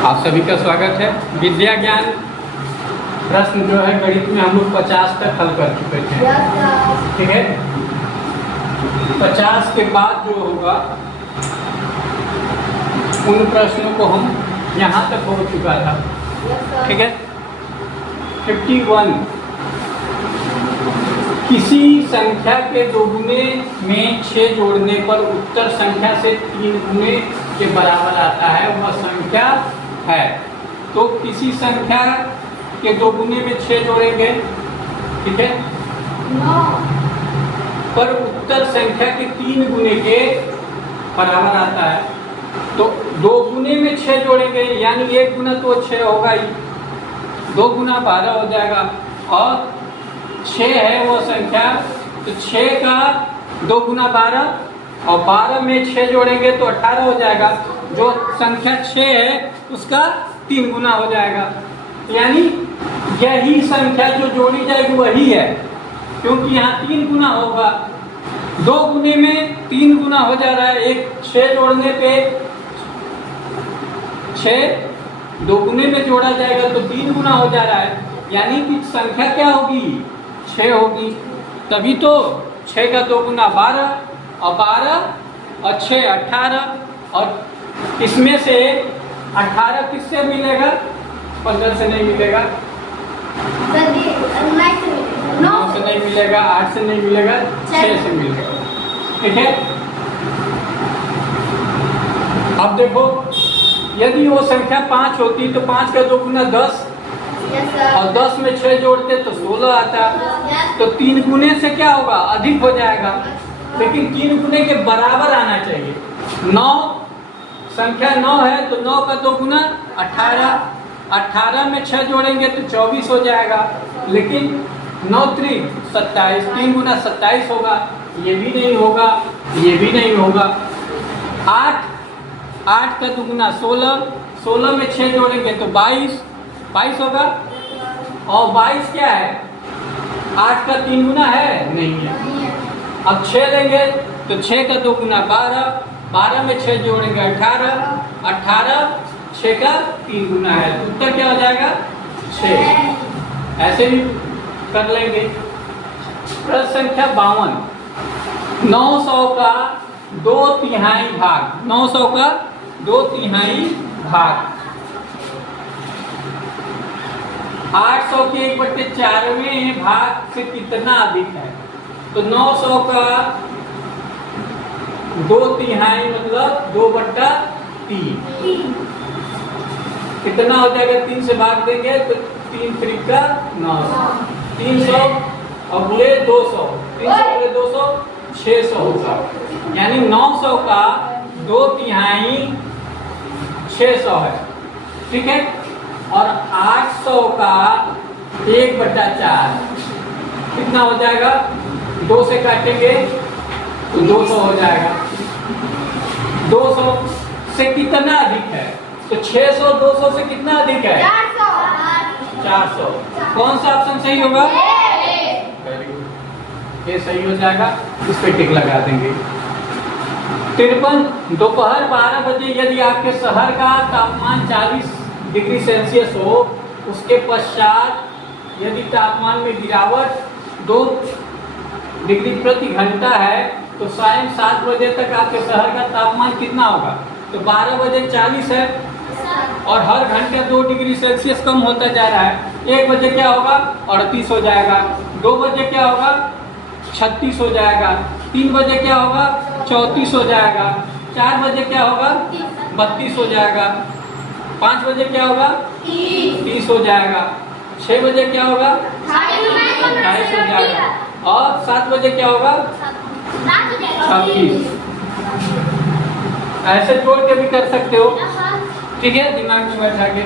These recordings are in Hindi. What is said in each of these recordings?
आप सभी का स्वागत है। विद्या ज्ञान प्रश्न जो है गणित में हम लोग 50 तक हल कर चुके थे, ठीक है। 50 के बाद जो होगा उन प्रश्नों को हम यहाँ तक हो चुका था, ठीक है। 51, किसी संख्या के दोगुने में 6 जोड़ने पर उत्तर संख्या से 3 गुने के बराबर आता है, वह संख्या है। तो किसी संख्या के दोगुने में 6 जोड़ेंगे, ठीक है, पर उत्तर संख्या के 3 गुने के बराबर आता है। तो 2 गुने में 6 जोड़ेंगे, यानी 1 गुना तो 6 होगा ही, 2 गुना 12 हो जाएगा, और 6 है वो संख्या, तो 6 का 2 गुना 12, और 12 में 6 जोड़ेंगे तो 18 हो जाएगा। जो संख्या 6 है उसका 3 गुना हो जाएगा, यानी यही संख्या जो जोड़ी जाएगी वही है, क्योंकि यहाँ 3 गुना होगा। 2 गुने में 3 गुना हो जा रहा है, एक 6 जोड़ने पे 6 2 गुने में जोड़ा जाएगा तो 3 गुना हो जा रहा है, यानी कि संख्या क्या होगी, 6 होगी। तभी तो 6 का 2 गुना 12, और 12 और 6 18, और इसमें से 18 किससे मिलेगा, 15 से नहीं मिलेगा, 9 से नहीं मिलेगा, 8 से नहीं मिलेगा, 6 से मिलेगा, ठीक है। अब देखो, यदि वो संख्या 5 होती तो 5 का 2 गुना 10, और 10 में 6 जोड़ते तो 16 आता, तो 3 गुने से क्या होगा, अधिक हो जाएगा, लेकिन 3 गुने के बराबर आना चाहिए। 9 संख्या 9 है तो 9 का 2 गुना 18, 18 में 6 जोड़ेंगे तो 24 हो जाएगा, लेकिन 9 3 27, 3 गुना 27 होगा, ये भी नहीं होगा, ये भी नहीं होगा। 8 का 2 गुना 16, 16 में 6 जोड़ेंगे तो 22 होगा, और 22 क्या है, 8 का 3 गुना है, नहीं है। अब 6 लेंगे तो 6 का 2 गुना 12, 12 में 6 जोड़ेंगे 18, 18 6 का 3 गुना है, तो उत्तर क्या हो जाएगा, 6। ऐसे भी कर लेंगे। प्रश्न संख्या 52, 900 का 2/3 भाग, 900 का 2/3 भाग 800 के 1/4वें भाग से कितना अधिक है। तो 900 का 2/3 मतलब 2/3 कितना हो जाएगा, 3 से भाग देंगे तो 3 3 का 900, 300 और बुले 200, 300 बुले 200 600 होगा, यानी 900 का 2/3 600 है, ठीक है। और 800 का 1/4 कितना हो जाएगा, 2 से काटेंगे तो 200 हो जाएगा। 200 से कितना अधिक है, तो 600 200 से कितना अधिक है, 400। कौन सा ऑप्शन सही होगा, ये सही हो जाएगा, इस पे टिक लगा देंगे। 53, दोपहर 12 बजे यदि आपके शहर का तापमान 40 डिग्री सेल्सियस हो, उसके पश्चात यदि तापमान में गिरावट 2 डिग्री प्रति घंटा है, तो सायं 7 बजे तक आपके शहर का तापमान कितना होगा। तो 12 बजे 40 है, और हर घंटे 2 डिग्री सेल्सियस कम होता जा रहा है। 1 बजे क्या होगा, 38 हो जाएगा। 2 बजे क्या होगा, 36 हो जाएगा। 3 बजे क्या होगा, 34 हो जाएगा। 4 बजे क्या होगा, 32 हो जाएगा। 5 बजे क्या होगा, 30 हो जाएगा। 6 बजे क्या होगा, 28 हो जाएगा, और 7 बजे क्या होगा, 26। ऐसे जोड़ के भी कर सकते हो, ठीक है, दिमाग में बैठा के।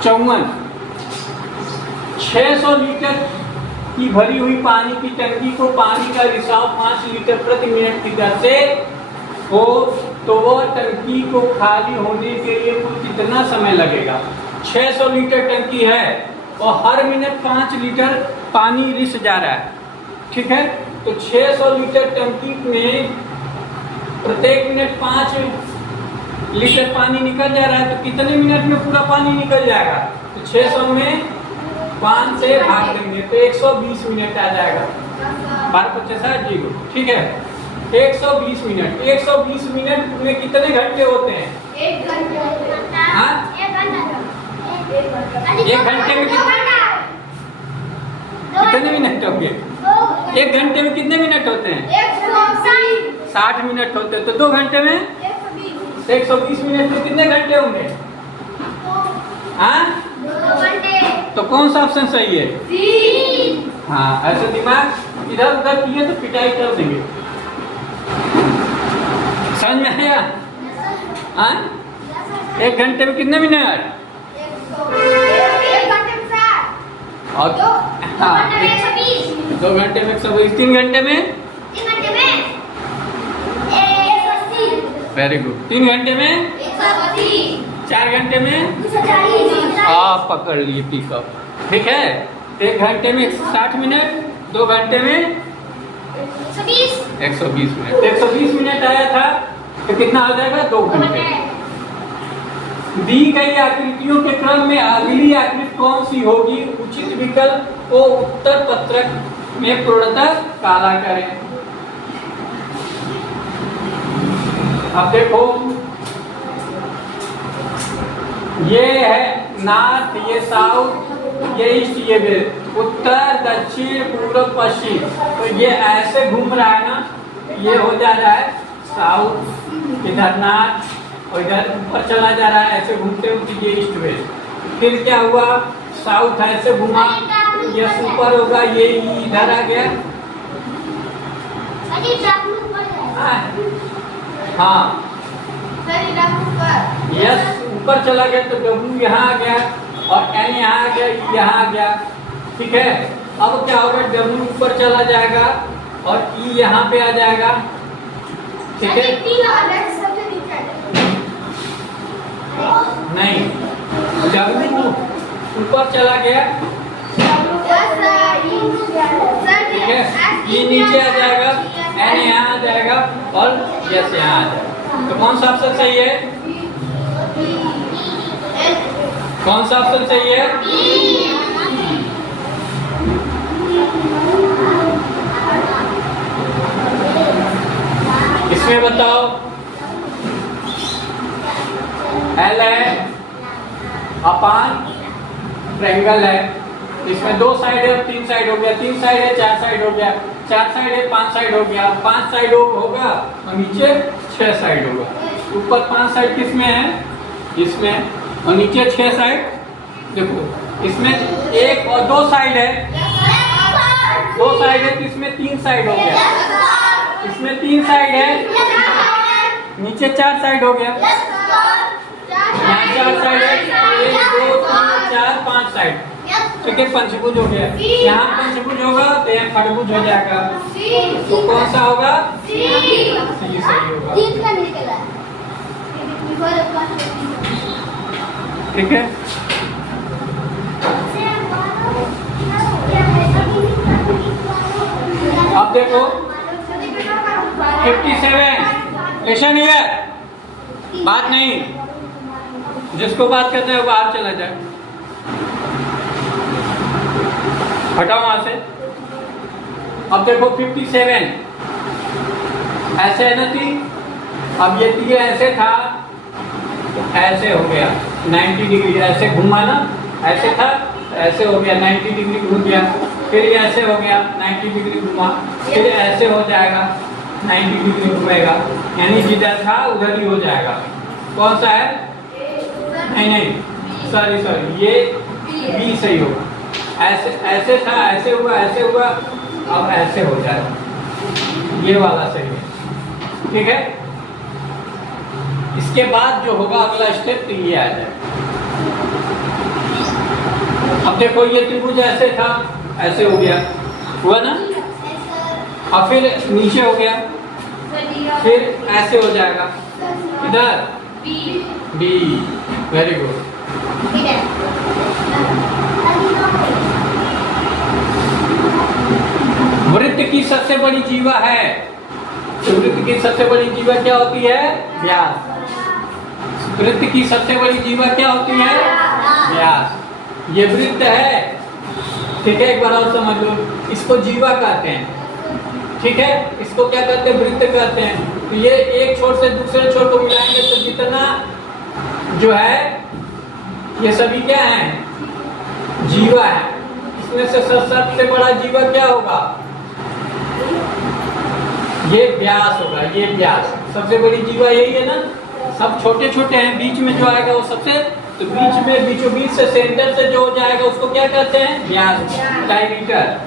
54, 600 लीटर की भरी हुई पानी की टंकी को पानी का रिसाव 5 लीटर प्रति मिनट की दर से हो, तो वह टंकी को खाली होने के लिए कुल कितना समय लगेगा। 600 लीटर टंकी है और हर मिनट 5 लीटर पानी रिस जा रहा है, ठीक है। तो 600 लीटर टंकी में प्रत्येक मिनट 5 लीटर पानी निकल जा रहा है तो कितने मिनट में पूरा पानी निकल जाएगा? तो 600 में 5 से भाग देंगे तो 120 मिनट आ जाएगा। 12×5 जीरो, ठीक है। 120 मिनट, 120 मिनट में कितने घंटे होते हैं? 1 घंटे। हाँ, 1 घंटा। 1 घंटे में कितने मिनट हो गए? 1 घंटे में कितने मिनट होते हैं? 60 मिनट होते हैं। तो 2 घंटे में 120 मिनट में कितने घंटे होंगे? हाँ, 2 घंटे। तो कौन सा ऑप्शन सही है? हाँ, ऐसे दिमाग इधर उधर किए तो पिटाई कर देंगे। समझ में आया? हाँ, 1 घंटे में कितने मिनट? 1 घंटे में 60 और 2 घंटे में 120 2 घंटे में 120 3 घंटे में 3 घंटे में 180 वेरी गुड 3 घंटे में 180 4 घंटे में 240 आप पकड़ लिए पिकअप, ठीक है। 1 घंटे में 60 मिनट, 2 घंटे में 120 मिनट। 120 मिनट आया था तो कितना हो जाएगा? 2 घंटे। दी गई आकृतियों के क्रम में अगली आकृति कौन सी होगी? उचित विकल्प को उत्तर पत्रक में पूर्णतः काला करें। अब देखो, ये है नॉर्थ, ये साउथ, ये ईस्ट, ये वेस्ट, उत्तर दक्षिण पूर्व पश्चिम। तो ये ऐसे घूम रहा है ना, ये हो जा रहा है साउथ, इधर नॉर्थ, और इधर ऊपर चला जा रहा है ऐसे घूमते हुए, ये ईस्ट वेस्ट। फिर क्या हुआ? साउथ ऐसे घूमा, ये ऊपर होगा, ये इधर आ गया। हाँ, यस, ऊपर चला गया तो डब्ल्यू यहाँ आ गया और एन यहाँ आ गया, यहाँ आ गया, ठीक है। अब क्या होगा? डब्ल्यू ऊपर चला जाएगा और ई यहाँ पे आ जाएगा, ठीक है। नहीं, डब्ल्यू ऊपर चला गया, ठीक है, ई नीचे आ जाएगा, एन यहाँ आ जाएगा और यस यहाँ आ जाएगा। तो कौन सा ऑप्शन सही है? कौन सा ऑप्शन सही है? इसमें बताओ, एल है अपान ट्रायंगल है, इसमें 2 साइड है, 3 साइड हो गया, 3 साइड है, 4 साइड हो गया, 4 साइड है, 5 साइड हो गया, 5 साइड होगा और नीचे 6 साइड होगा। ऊपर 5 साइड किसमें है? इसमें, और नीचे 6 साइड। देखो, इसमें 1 और 2 साइड है, 2 साइड है, तो इसमें 3 साइड हो गया, इसमें 3 साइड है, नीचे 4 साइड हो गया, यहाँ 4 साइड है, 1 2 3 4 5 साइड, ठीक है, पंचभुज हो गया। यहाँ पंचभुज होगा तो यहाँ खड़भुज हो जाएगा। तो कौन सा होगा? सी सही होगा, ठीक है। अब देखो 57, ऐसा नहीं है, बात नहीं, जिसको बात करना है वो बाहर चला जाए, हटाओ वहां से। अब देखो 57 ऐसे है ना थी, अब ये ऐसे था, ऐसे हो गया 90 डिग्री, ऐसे घुमा ना, ऐसे था, ऐसे हो गया 90 डिग्री घूम गया, फिर ये ऐसे हो गया 90 डिग्री घुमा, फिर ऐसे हो जाएगा 90 डिग्री घूमेगा, यानी जिधर था उधर ही हो जाएगा। कौन सा है? नहीं, सॉरी, ये बी सही होगा। ऐसे ऐसे था, ऐसे हुआ, ऐसे हुआ, अब ऐसे हो जाएगा, ये वाला सही है, ठीक है। इसके बाद जो होगा अगला स्टेप तो ये आ जाएगा। अब देखो ये त्रिभुज ऐसे था, ऐसे हो गया, हुआ ना, और फिर नीचे हो गया, फिर ऐसे हो जाएगा, इधर बी, वेरी गुड। वृत्त की सबसे बड़ी जीवा है, तो वृत्त की सबसे बड़ी जीवा क्या होती है? व्यास। वृत्त की सबसे बड़ी जीवा क्या होती है? व्यास। ये वृत्त है, ठीक है, एक बार और समझ लो। इसको जीवा कहते हैं, ठीक है, इसको क्या कहते हैं? वृत्त कहते हैं। तो ये एक छोर से दूसरे छोर को मिलाएंगे तो जितना जो है ये सभी क्या है? जीवा है। इसमें से सबसे बड़ा जीवा क्या होगा? ये व्यास होगा। ये व्यास सबसे बड़ी जीवा यही है ना। सब छोटे छोटे हैं, बीच में जो आएगा वो सबसे, तो बीच में बीचों बीच से सेंटर से जो हो जाएगा उसको क्या कहते हैं? व्यास, डायमीटर।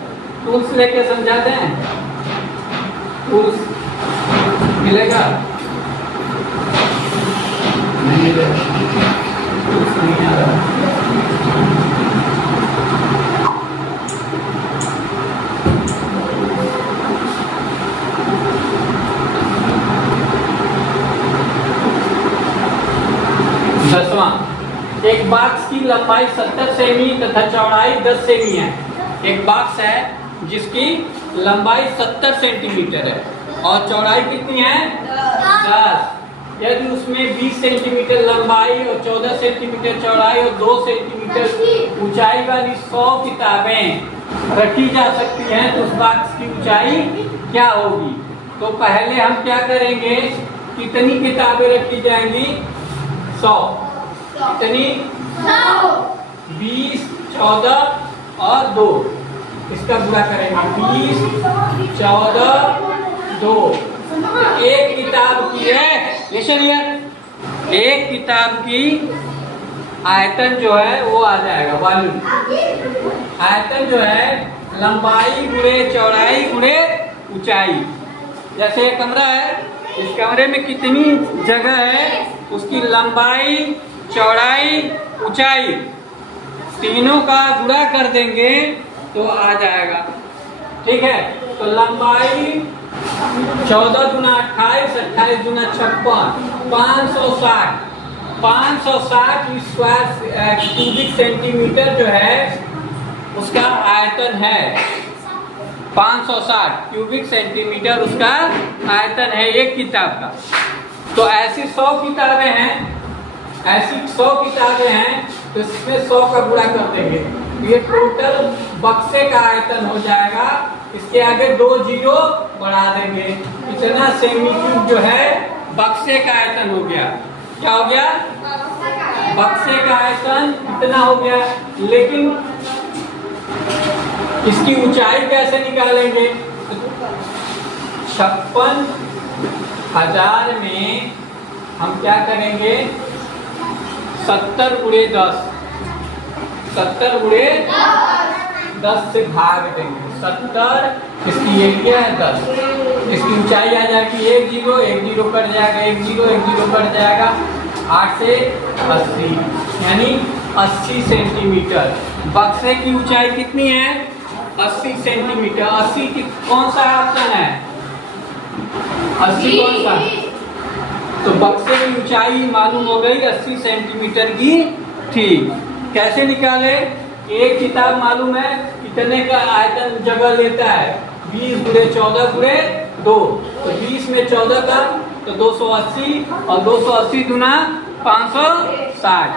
टूल्स लेके समझा दें, टूल्स मिलेगा? नहीं मिलेगा, टूल्स नहीं आ रहा। दसवां, एक बॉक्स की लंबाई 70 सेमी तथा चौड़ाई 10 सेमी है। एक बॉक्स है जिसकी लंबाई 70 सेंटीमीटर है और चौड़ाई कितनी है? 10। यदि उसमें 20 सेंटीमीटर लंबाई और 14 सेंटीमीटर चौड़ाई और 2 सेंटीमीटर ऊंचाई वाली 100 किताबें रखी जा सकती हैं तो उस बॉक्स की ऊंचाई क्या होगी? तो पहले हम क्या करेंगे, कितनी किताबें रखी जाएंगी? 100। कितनी? 20, 14 और 2। इसका गुणा करेंगे, 20, 14, 2। एक किताब की है, एक किताब की आयतन जो है वो आ जाएगा, वॉल्यूम। आयतन जो है लंबाई गुणे चौड़ाई गुणे ऊंचाई। जैसे एक कमरा है, इस कमरे में कितनी जगह है, उसकी लंबाई चौड़ाई ऊंचाई तीनों का गुणा कर देंगे तो आ जाएगा, ठीक है। तो लंबाई 14 गुना 28, 28 गुना 56, 560 स्क्वायर क्यूबिक सेंटीमीटर जो है उसका आयतन है। 560 क्यूबिक सेंटीमीटर उसका आयतन है एक किताब का। तो ऐसी 100 किताबें हैं, तो इसमें 100 का गुणा कर देंगे। ये टोटल बक्से का आयतन हो जाएगा। इसके आगे 2 जीरो बढ़ा देंगे, इतना सेमी क्यूब जो है बक्से का आयतन हो गया। क्या हो गया? बक्से का आयतन इतना हो गया। लेकिन इसकी ऊंचाई कैसे निकालेंगे? 56,000 में हम क्या करेंगे? 70 गुणे 10, 70 गुणे 10 से भाग देंगे। 70 इसकी एरिया है 10, इसकी ऊंचाई आ जाएगी 1 जीरो, 1 जीरो कट जाएगा, 1 जीरो, 1 जीरो कट जाएगा, 8 से 80 यानी 80 सेंटीमीटर। बक्से की ऊंचाई कितनी है? 80 सेंटीमीटर। 80 की कौन सा ऑप्शन है? 80 कौन सा? तो बक्से की ऊंचाई मालूम हो गई 80 सेंटीमीटर की थी। कैसे निकाले? एक किताब मालूम है कितने का आयतन जगह लेता है? 20 गुणे 14 गुणे 2, तो 20 में 14 का तो 280 और 280 गुना 560।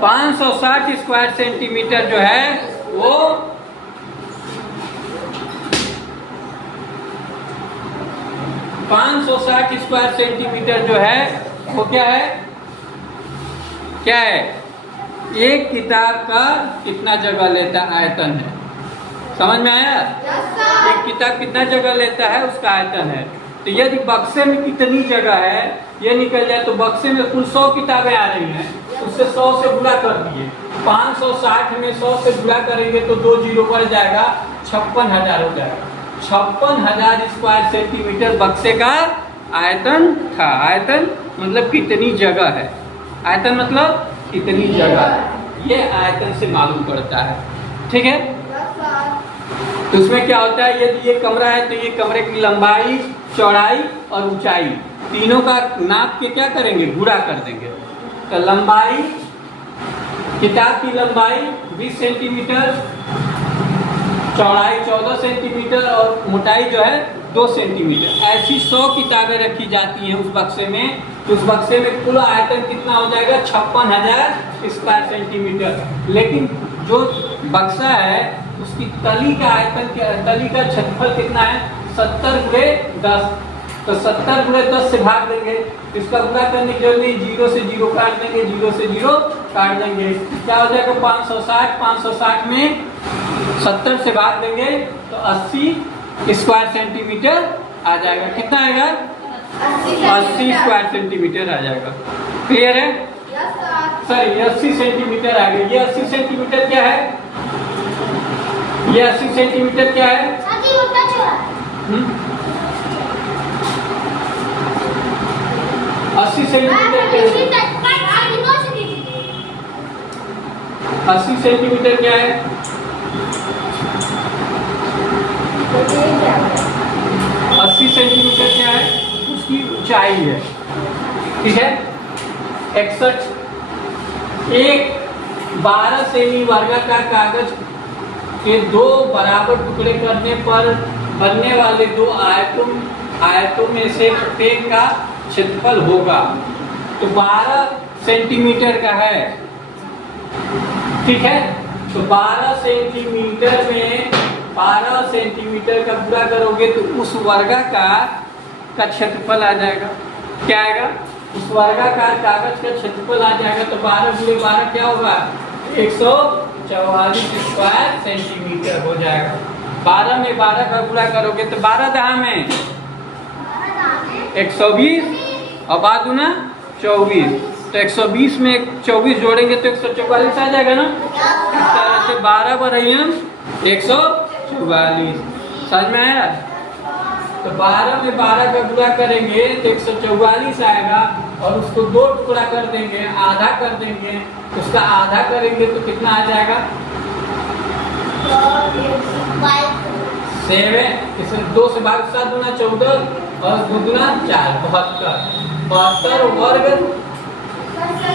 560 स्क्वायर सेंटीमीटर जो है वो 560 स्क्वायर सेंटीमीटर जो है वो क्या है? क्या है? एक किताब का कितना जगह लेता आयतन है। समझ में आया? एक किताब कितना जगह लेता है उसका आयतन है। तो यदि बक्से में कितनी जगह है ये निकल जाए तो बक्से में कुल 100 किताबें आ रही हैं, उससे 100 से गुणा कर दिए। 560 में 100 से गुणा करेंगे तो 2 जीरो बढ़ जाएगा, 56,000 हो जाएगा। 56,000 स्क्वायर सेंटीमीटर बक्से का आयतन था। आयतन मतलब कितनी जगह है, आयतन मतलब कितनी जगह है, ये आयतन से मालूम पड़ता है, ठीक है। तो उसमें क्या होता है, यदि ये कमरा है तो ये कमरे की लंबाई चौड़ाई और ऊंचाई तीनों का नाप के क्या करेंगे? गुणा कर देंगे। तो लंबाई, किताब की लंबाई 20 सेंटीमीटर, चौड़ाई 14 सेंटीमीटर और मोटाई जो है 2 सेंटीमीटर। ऐसी 100 किताबें रखी जाती हैं उस बक्से में तो उस बक्से में कुल आयतन कितना हो जाएगा 56,000 स्क्वायर सेंटीमीटर। लेकिन जो बक्सा है उसकी तली का आयतन तली का क्षेत्रफल कितना है 70/10। तो 70/10 से भाग देंगे, इसका गुणा करने की जरूरत नहीं, 0 से 0 काट देंगे, 0 से 0 काट देंगे, क्या हो जाएगा 560। 560 में 70 से भाग देंगे तो 80 स्क्वायर सेंटीमीटर आ जाएगा। कितना आएगा 80 स्क्वायर सेंटीमीटर आ जाएगा। क्लियर है सर? ये 80 सेंटीमीटर आ गया। ये 80 सेंटीमीटर क्या है? ये 80 सेंटीमीटर क्या है? 80 सेंटीमीटर क्या है? 80 सेंटीमीटर क्या है? 80 सेंटीमीटर क्या है? उसकी ऊंचाई है। ठीक है। 61 एक 12 सेमी वर्गाकार कागज के दो बराबर टुकड़े करने पर बनने वाले दो आयतों में से प्रत्येक का क्षेत्रफल होगा। तो 12 सेंटीमीटर का है। ठीक है। तो 12 सेंटीमीटर में 12 सेंटीमीटर का पूरा करोगे तो उस वर्गाकार का क्षेत्रफल आ जाएगा। क्या आएगा? उस वर्गाकार कागज का क्षेत्रफल आ जाएगा। तो 12 × 12 क्या होगा? 144 स्क्वायर सेंटीमीटर हो जाएगा। 12 में 12 का गुणा करोगे तो 12 दहा में 120 और 12 दूना 24। तो 120 में 24 जोड़ेंगे तो 144 आ जाएगा ना। इस तरह से 12 बढ़िया 144। समझ में आया? तो 12 में 12 का गुणा करेंगे तो 144 आएगा और उसको दो टुकड़ा कर देंगे, आधा कर देंगे, उसका आधा करेंगे तो कितना आ जाएगा? 7। इसे 2 से भाग 7 दूना 14 और 2 दूना 4 72 वर्ग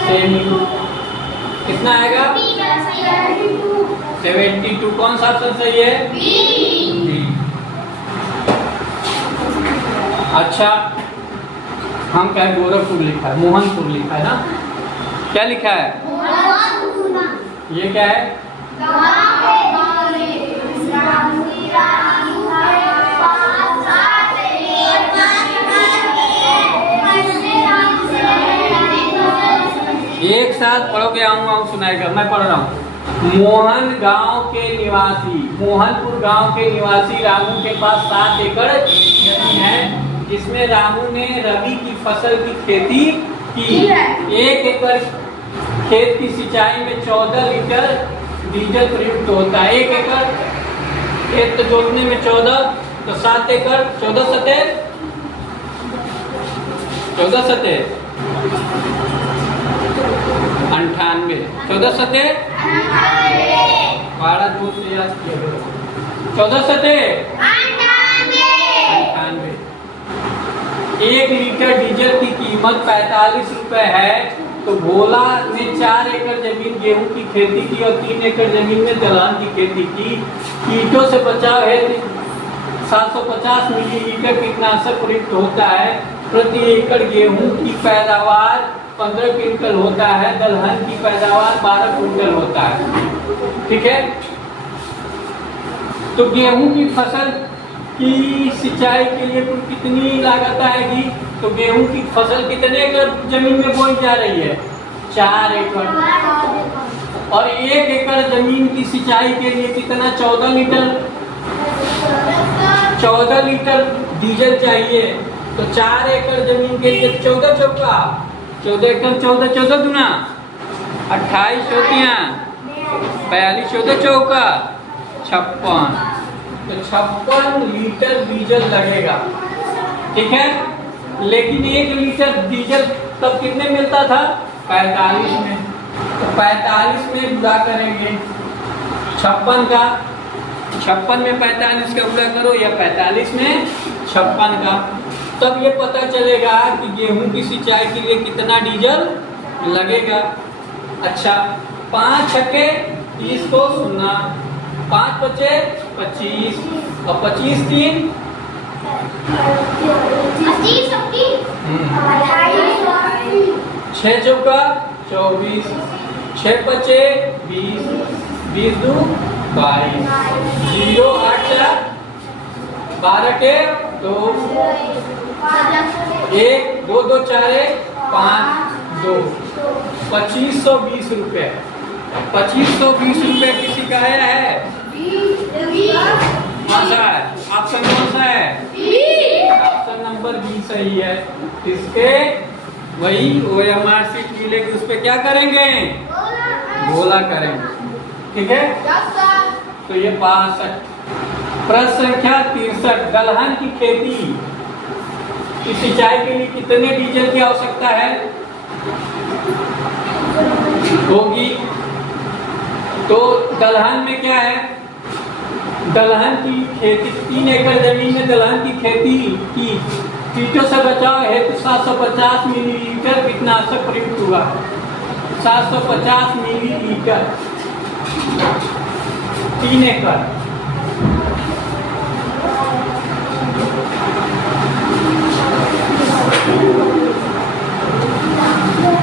सेमी। कितना आएगा? 72। कौन सा ऑप्शन सही है? बी। अच्छा, हम क्या गोरखपुर लिखा है, मोहनपुर लिखा है ना। क्या लिखा है? ये क्या है? एक साथ पढ़ोगे, आऊँ सुनाएगा। मैं पढ़ रहा हूँ। मोहनपुर गांव के निवासी रामू के पास 7 एकड़ जमीन है, जिसमें रामू ने रबी की फसल की खेती की। 1 एकड़ खेत की सिंचाई में 14 लीटर डीजल प्रयुक्त होता है। 1 एकड़ खेत तो जोतने में 14, तो 7 एकड़ 14 सतह 98 14 सतह 12 2 से याद किया 14 सतह 98। 1 लीटर डीजल की कीमत 45 रुपए है। तो भोला ने 4 एकड़ जमीन गेहूं की खेती की और 3 एकड़ जमीन में दलहन की खेती की। कीटों से बचाव हेतु 750 मिलीलीटर कीटनाशक प्रयुक्त होता है। प्रति एकड़ गेहूं की पैदावार 15 क्विंटल होता है, दलहन की पैदावार 12 क्विंटल होता है। ठीक है। तो गेहूं की फसल की सिंचाई के लिए कुल कितनी लागत आएगी? तो गेहूं की फसल कितने एकड़ जमीन में बोई जा रही है? 4 एकड़। और 1 एकड़ जमीन की सिंचाई के लिए कितना? 14 लीटर डीजल चाहिए। तो 4 एकड़ जमीन के लिए 14 चौका 14 एकड़ 14 दूना 28 चौथियाँ 42 14 चौका 56। तो 56 लीटर डीजल लगेगा। ठीक है। लेकिन 1 लीटर डीजल तब कितने मिलता था? 45 में। तो 45 में गुणा करेंगे 56 का। 56 में 45 का गुणा करो या 45 में 56 का, तब ये पता चलेगा कि गेहूं की सिंचाई के लिए कितना डीजल लगेगा। अच्छा, 5 छक्के 30 को 0, 5 बचे 25 और 25 3 80 80 28 6 चौका 24, 6 पचे 20, 20 दू 22, 0 8 4 12 के 2, 1 2 2 4 1 5 2, 2520 रुपए। 2520 रुपए किसी का आया है? कौन सा है? ऑप्शन कौन सा है? ऑप्शन नंबर बी सही है। इसके वही OMR शीट मिलेगी, उस पे क्या करेंगे? गोला करेंगे। ठीक है, तो ये 62। प्रश्न संख्या 63, दलहन की खेती की सिंचाई के लिए कितने डीजल की आवश्यकता है होगी? तो दलहन में क्या है? दलहन की खेती 3 एकड़ जमीन में दलहन की खेती की कीटों से बचाव हेतु 750 मिलीलीटर कीटनाशक प्रयुक्त हुआ। 750 मिलीलीटर 3 एकड़।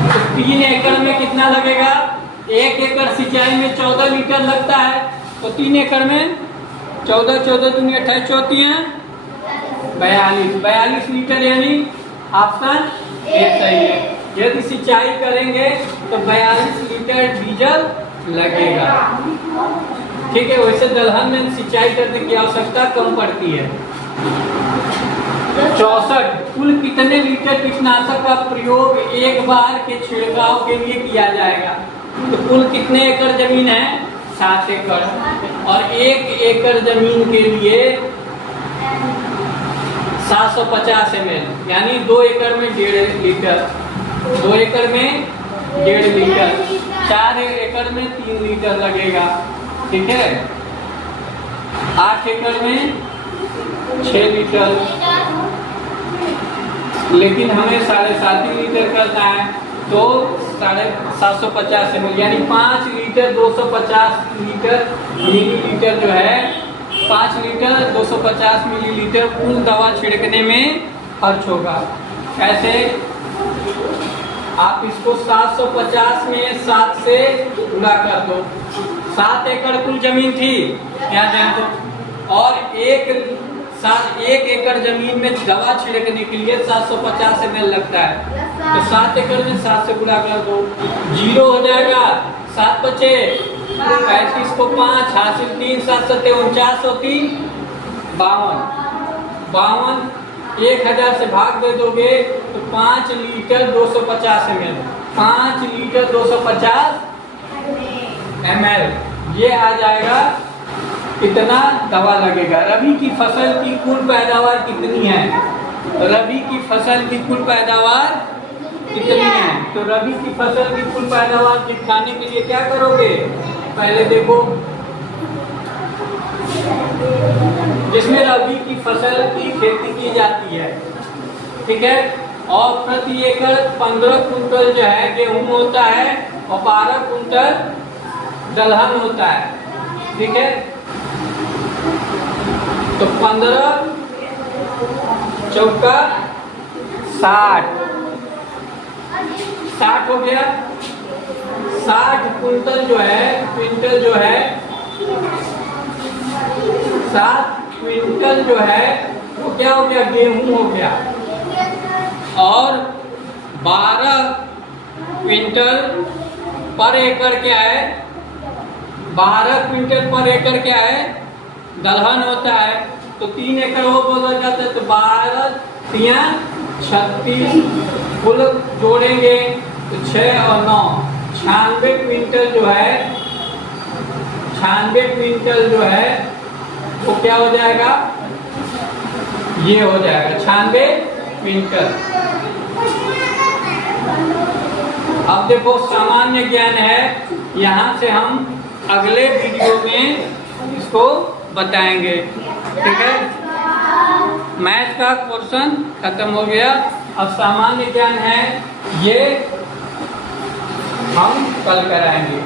तो 3 एकड़ में कितना लगेगा? 1 एकड़ सिंचाई में 14 लीटर लगता है, तो 3 एकड़ में 14 14 दूनी 28 चौथियां 42 लीटर, यानी ऑप्शन ए सही है। यदि सिंचाई करेंगे तो 42 लीटर डीजल लगेगा। ठीक है, वैसे दलहन में सिंचाई करने की आवश्यकता कम पड़ती है। 64, कुल कितने लीटर कीटनाशक का प्रयोग एक बार के छिड़काव के लिए किया जाएगा? तो कुल कितने एकड़ जमीन है? 7 एकड़, और 1 एकड़ जमीन के लिए 750 ml, यानी 2 एकड़ में 1.5 लीटर, 2 एकड़ में 1.5 लीटर, 4 एकड़ में 3 लीटर लगेगा। ठीक है, 8 एकड़ में 6 लीटर, लेकिन हमें 7.5 लीटर करना है, तो 750 ml, यानी 5 लीटर 250 लीटर मिलीलीटर जो है 5 लीटर 250 मिलीलीटर कुल दवा छिड़कने में खर्च होगा। कैसे? आप इसको 750 में 7 से गुणा कर दो। 7 एकड़ कुल जमीन थी, यहाँ ध्यान दो, और 1 एकड़ जमीन में दवा छिड़कने के लिए 750 ml लगता है, तो 7 एकड़ में 7 से गुणा कर दो, 0 हो जाएगा। 7 बचे 35 को 5 हासिल 3, 7 7 49 और 3 52, 1000 से भाग दे दोगे तो 5 लीटर 250 ml, 5 लीटर 250 ml, ये आ जाएगा। कितना दवा लगेगा? रबी की फसल की कुल पैदावार कितनी है? रबी की फसल की कुल पैदावार कितनी है? तो रबी की फसल की कुल पैदावार दिखाने के लिए क्या करोगे? पहले देखो, जिसमें रबी की फसल की खेती की जाती है, ठीक है, और प्रति एकड़ 15 कुंटल जो है गेहूं होता है और 12 कुंटल दलहन होता है। ठीक है, तो 15 चौका 60 हो गया। 60 कुंटल जो है, क्विंटल जो है, 7 क्विंटल जो है वो क्या हो गया? गेहूं हो गया। और 12 क्विंटल पर एकड़ क्या है? 12 क्विंटल पर एकड़ क्या है? दलहन होता है। तो 3 एकड़ वो बोला जाता है, तो 12 3 36, कुल जोड़ेंगे तो 6 और 9 96 क्विंटल जो है, 96 क्विंटल जो है वो क्या हो जाएगा? ये हो जाएगा 96 क्विंटल। अब देखो, सामान्य ज्ञान है, यहाँ से हम अगले वीडियो में इसको बताएंगे। ठीक है, मैथ का क्वेश्चन खत्म हो गया। अब सामान्य ज्ञान है, ये हम कल कराएंगे।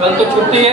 कल तो छुट्टी है।